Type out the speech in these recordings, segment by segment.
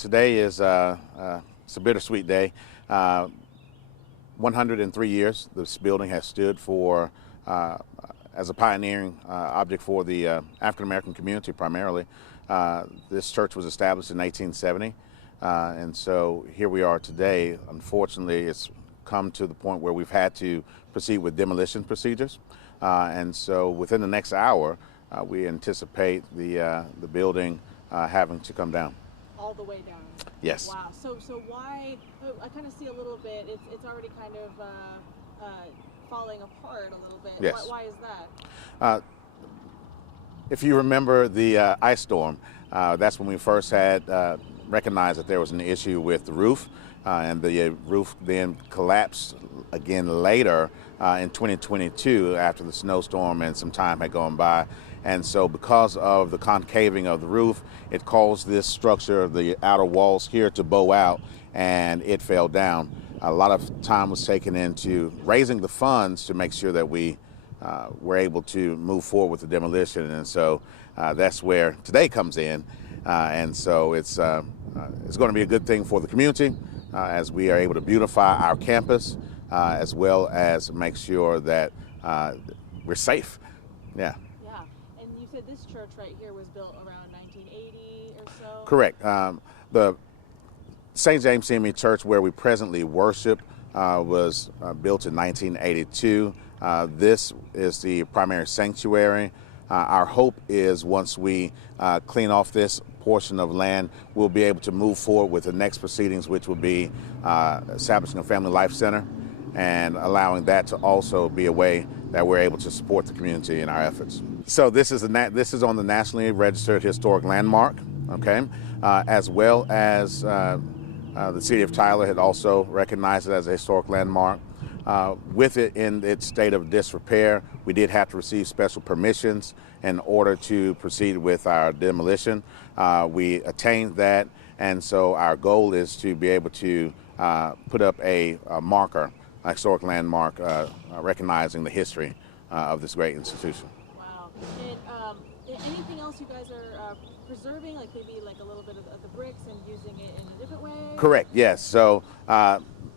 Today is it's a bittersweet day. 103 years this building has stood for as a pioneering object for the African American community primarily. This church was established in 1870, and so here we are today. Unfortunately, it's come to the point where we've had to proceed with demolition procedures, and so within the next hour, we anticipate the building having to come down. All the way down. Yes. Wow. So why? I kind of see a little bit. It's already kind of falling apart a little bit. Yes. Why is that? If you remember the ice storm, that's when we first had recognized that there was an issue with the roof, and the roof then collapsed again later in 2022 after the snowstorm and some time had gone by. And so because of the concaving of the roof, it caused this structure, the outer walls here, to bow out, and it fell down. A lot of time was taken into raising the funds to make sure that we were able to move forward with the demolition. And so that's where today comes in. And so it's going to be a good thing for the community as we are able to beautify our campus as well as make sure that we're safe. Yeah. This church right here was built around 1980 or so? Correct. The St. James CME Church, where we presently worship, was built in 1982. This is the primary sanctuary. Our hope is once we clean off this portion of land, we'll be able to move forward with the next proceedings, which will be establishing a family life center and allowing that to also be a way that we're able to support the community in our efforts. So this is on the Nationally Registered Historic Landmark, okay, as well as the City of Tyler had also recognized it as a historic landmark. With it in its state of disrepair, we did have to receive special permissions in order to proceed with our demolition. We attained that, and so our goal is to be able to put up a marker, a historic landmark, recognizing the history of this great institution. Wow. And anything else you guys are preserving, like maybe like a little bit of the bricks and using it in a different way? Correct, yes. So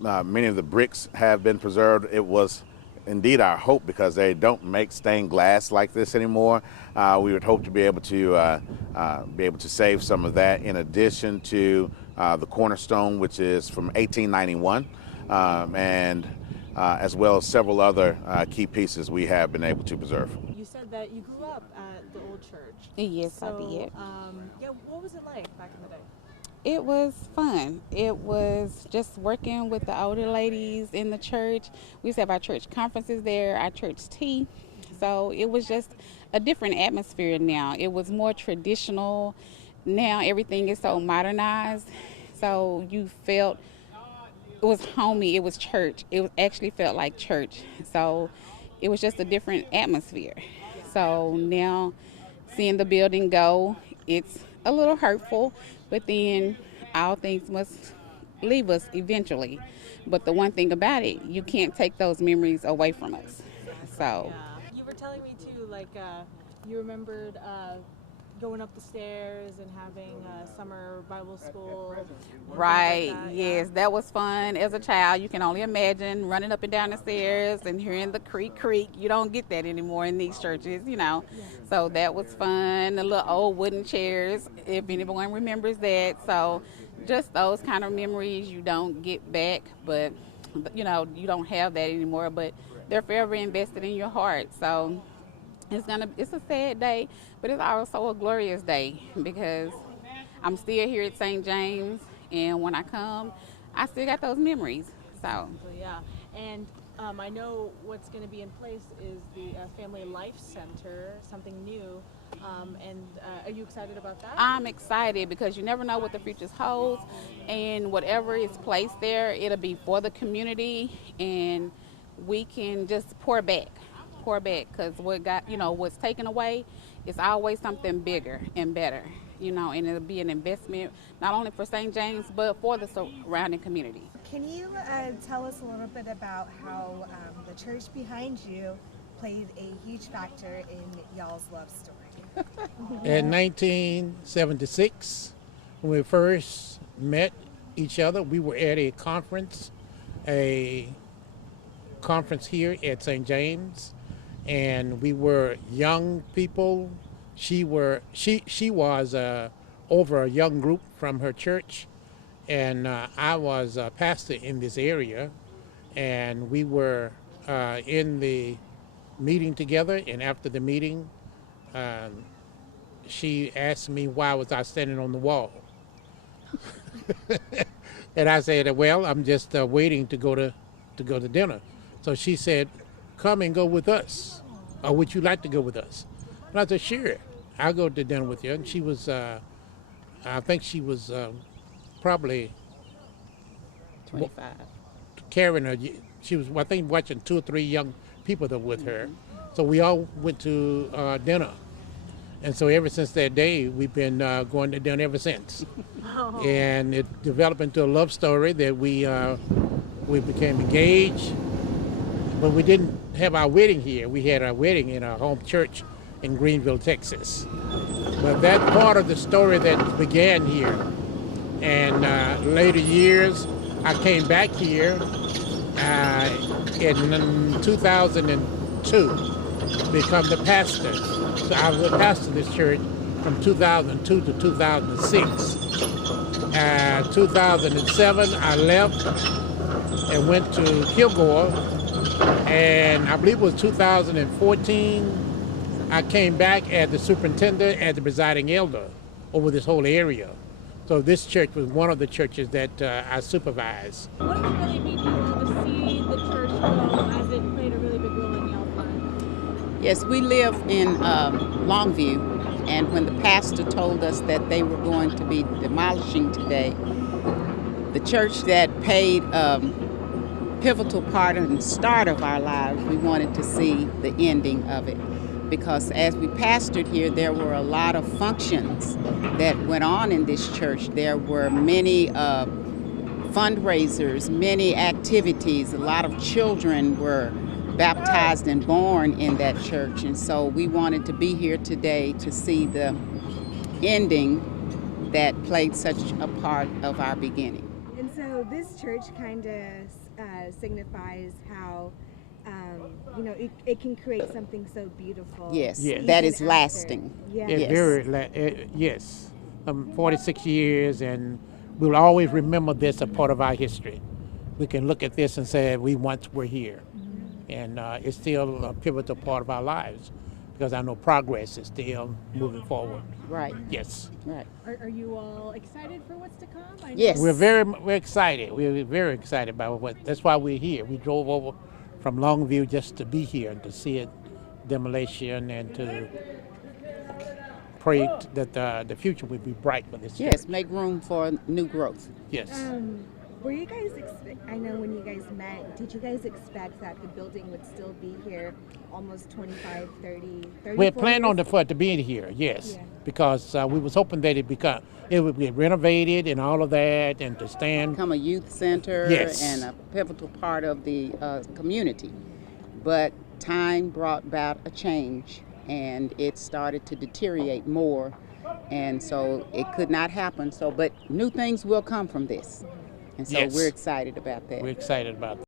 many of the bricks have been preserved. It was indeed our hope, because they don't make stained glass like this anymore. We would hope to be able to save some of that, in addition to the cornerstone, which is from 1891. And as well as several other key pieces we have been able to preserve. You said that you grew up at the old church. Yes, I did. What was it like back in the day? It was fun. It was just working with the older ladies in the church. We used to have our church conferences there, our church tea. So it was just a different atmosphere now. It was more traditional. Now everything is so modernized. So you felt it was homey, it was church. It actually felt like church. So it was just a different atmosphere. So now seeing the building go, it's a little hurtful, but then all things must leave us eventually. But the one thing about it, you can't take those memories away from us. So you were telling me too, like you remembered going up the stairs and having summer Bible school. Right, like yes, that was fun. As a child, you can only imagine running up and down the stairs and hearing the creak. You don't get that anymore in these churches, you know. So that was fun. The little old wooden chairs, if anyone remembers that. So just those kind of memories you don't get back, but you know, you don't have that anymore, but they're forever invested in your heart. So it's a sad day, but it's also a glorious day, because I'm still here at St. James, and when I come, I still got those memories. So yeah, and I know what's going to be in place is the Family Life Center, something new. And are you excited about that? I'm excited, because you never know what the future holds, and whatever is placed there, it'll be for the community, and we can just pour back, because what's taken away is always something bigger and better, and it'll be an investment not only for St. James but for the surrounding community. Can you tell us a little bit about how the church behind you played a huge factor in y'all's love story? In 1976, when we first met each other. We were at a conference here at St. James, and we were young people. She was over a young group from her church, and I was a pastor in this area, and we were in the meeting together. And after the meeting, she asked me why was I standing on the wall. And I said, well, I'm just waiting to go to dinner. So she said, come and go with us. Or would you like to go with us? And I said, sure, I'll go to dinner with you. And she was, I think she was probably 25. carrying her. She was, I think, watching 2 or 3 young people that were with her. So we all went to dinner. And so ever since that day, we've been going to dinner ever since. And it developed into a love story that we became engaged. But we didn't have our wedding here. We had our wedding in our home church in Greenville, Texas. But that part of the story that began here. And later years, I came back here in 2002 to become the pastor. So I was a pastor of this church from 2002 to 2006. 2007, I left and went to Kilgore, and I believe it was 2014, I came back as the superintendent, as the presiding elder over this whole area. So this church was one of the churches that I supervised. What does it really mean to you all to see the church grow as it played a really big role in y'all's life? Yes, we live in Longview, and when the pastor told us that they were going to be demolishing today, the church that played a pivotal part in the start of our lives, we wanted to see the ending of it. Because as we pastored here, there were a lot of functions that went on in this church. There were many fundraisers, many activities. A lot of children were baptized and born in that church. And so we wanted to be here today to see the ending that played such a part of our beginning. And so this church kind of signifies how it can create something so beautiful. Yes, Yes. that is Even lasting. after. Yeah. Yes. Yes, 46 years, and we'll always remember this a part of our history. We can look at this and say we once were here, and it's still a pivotal part of our lives because I know progress is still moving forward. Right. Yes. Right. Are you all excited for what's to come? Yes. We're excited. We're very excited about that's why we're here. We drove over from Longview just to be here and to see it demolition and to pray that the future will be bright for this Yes, church. make room for new growth. Yes. Were you guys, I know when you guys met, did you guys expect that the building would still be here almost 25, 30, We had planned on years? for it to be here, yes, Yeah. because we was hoping that it would be renovated and all of that, and to stand. Become a youth center Yes. and a pivotal part of the community. But time brought about a change, and it started to deteriorate more, and so it could not happen. But new things will come from this, and so Yes. we're excited about that. We're excited about that.